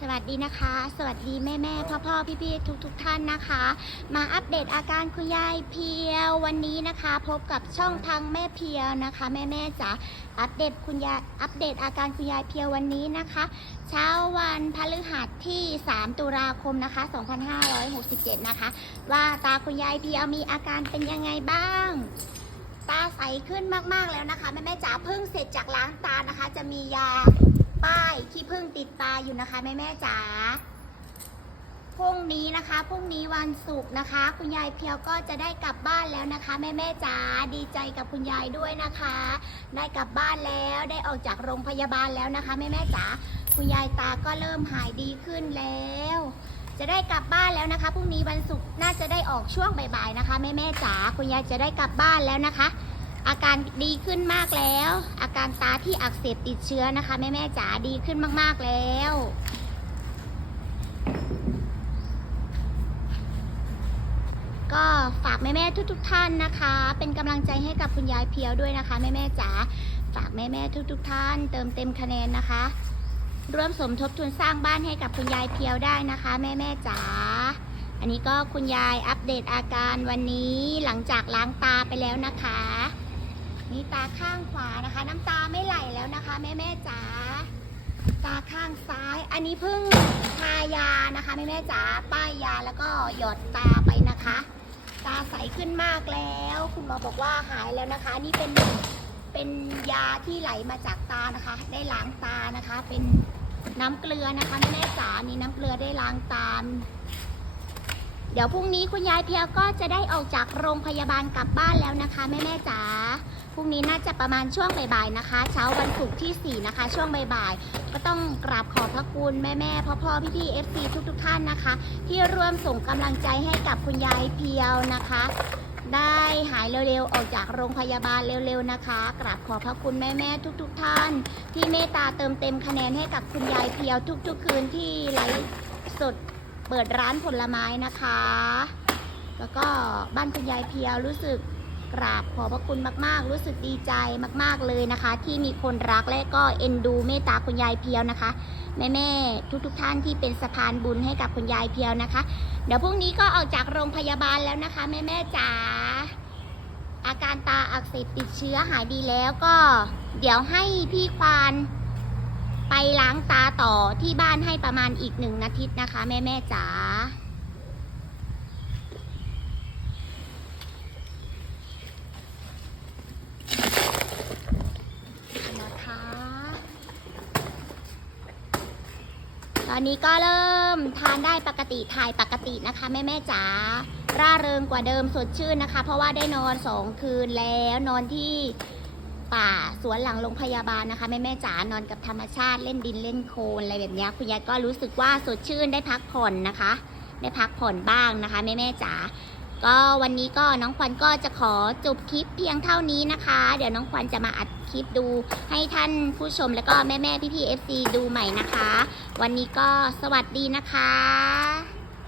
สวัสดีนะคะ สวัสดีแม่แม่พ่อพ่อพี่พี่ทุกทุกท่านนะคะ มาอัปเดตอาการคุณยายเพียววันนี้นะคะ พบกับช่องทางแม่เพียวนะคะ แม่แม่จ๋าอัปเดตคุณยายอัปเดตอาการคุณยายเพียววันนี้นะคะ เช้าวันพฤหัสที่ 3 ตุลาคมนะคะ 2567 นะคะ ว่าตาคุณยายเพียวมีอาการเป็นยังไงบ้างตาใสขึ้นมากๆแล้วนะคะ แม่แม่จ๋าเพิ่งเสร็จจากล้างตานะคะ จะมียา พิ่งติดตาอยู่นะคะแม่แม่จ๋าพรุ่งนี้นะคะพรุ่งนี้วันศุกร์นะคะ คุณยายเพียวก็จะได้กลับบ้านแล้วนะคะ แม่แม่จ๋าดีใจกับคุณยายด้วยนะคะ ได้กลับบ้านแล้วได้ออกจากโรงพยาบาลแล้วนะคะ แม่แม่จ๋าคุณยายตาก็เริ่มหายดีขึ้นแล้ว จะได้กลับบ้านแล้วนะคะพรุ่งนี้วันศุกร์น่าจะได้ออกช่วงบ่ายๆนะคะ แม่แม่จ๋าคุณยายจะได้กลับบ้านแล้วนะคะ อาการดีขึ้นมากแล้ว อาการตาที่อักเสบติดเชื้อนะคะ แม่แม่จ๋าดีขึ้นมากๆแล้วก็ฝากแม่แม่ทุกๆท่านนะคะ เป็นกำลังใจให้กับคุณยายเพียวด้วยนะคะแม่แม่จ๋าฝากแม่แม่ทุกๆท่าน เติมเต็มคะแนนนะคะ ร่วมสมทบทุนสร้างบ้านให้กับคุณยายเพียวได้นะคะ แม่แม่จ๋าอันนี้ก็คุณยายอัปเดตอาการวันนี้หลังจากล้างตาไปแล้วนะคะ นี่ตาข้างขวานะคะ น้ำตาไม่ไหลแล้วนะคะ แม่แม่จ๋าตาข้างซ้าย อันนี้เพิ่งทายานะคะแม่แม่จ๋าป้ายยาแล้วก็หยอดตาไปนะคะ ตาใสขึ้นมากแล้ว คุณหมอบอกว่าหายแล้วนะคะ นี่เป็นเป็นยาที่ไหลมาจากตานะคะ ได้ล้างตานะคะ เป็นน้ำเกลือนะคะแม่แม่จ๋ามีน้ำเกลือได้ล้างตาเดี๋ยวพรุ่งนี้คุณยายเพียวก็จะได้ออกจากโรงพยาบาลกลับบ้านแล้วนะคะแม่แม่จ๋า พรุ่งนี้น่าจะประมาณช่วงบ่ายๆนะคะ เช้าวันศุกร์ที่ 4 นะคะ ช่วงบ่ายๆ ก็ต้องกราบขอบพระคุณแม่แม่พ่อพ่อพี่พี่ๆ FC ทุกๆ ท่านนะคะ ที่ร่วมส่งกำลังใจให้กับคุณยายเพียวนะคะ ได้หายเร็วๆ ออกจากโรงพยาบาลเร็วๆ นะคะ กราบขอบพระคุณแม่แม่ๆ ทุกๆ ท่าน ที่เมตตาเติมเต็มคะแนนให้กับคุณยายเพียวทุก ๆ คืนที่ไลฟ์สดเปิดร้านผลไม้นะคะ แล้วก็บ้านคุณยายเพียวรู้สึก ราบขอบพระคุณมาก ๆ รู้สึกดีใจมาก ๆเลยนะคะ ที่มีคนรักและก็เอ็นดูเมตตาคุณยายเพียวนะคะ แม่ๆทุกๆท่านที่เป็นสะพานบุญให้กับคุณยายเพียวนะคะ เดี๋ยวพรุ่งนี้ก็ออกจากโรงพยาบาลแล้วนะคะ แม่ๆจ๋าอาการตาอักเสบติดเชื้อหายดีแล้วก็เดี๋ยวให้พี่ควานไปล้างตาต่อที่บ้านให้ประมาณอีกหนึ่งนาทีนะคะ แม่ๆจ๋า นะคะ ตอนนี้ก็เริ่มทานได้ปกติถ่ายปกตินะคะแม่แม่จ๋าร่าเริงกว่าเดิมสดชื่นนะคะ เพราะว่าได้นอนสองคืนแล้วนอนที่ป่าสวนหลังโรงพยาบาลนะคะแม่แม่จ๋านอนกับธรรมชาติเล่นดินเล่นโคลนอะไรแบบนี้คุณยายก็รู้สึกว่าสดชื่นได้พักผ่อนนะคะ ได้พักผ่อนบ้างนะคะแม่แม่จ๋า ก็วันนี้ก็น้องขวัญก็จะขอจบคลิปเพียงเท่านี้นะคะ เดี๋ยวน้องขวัญจะมาอัดคลิปดูให้ท่านผู้ชมแล้วก็แม่แม่พี่พี่ๆ FC ดูใหม่นะคะ วันนี้ก็สวัสดีนะคะ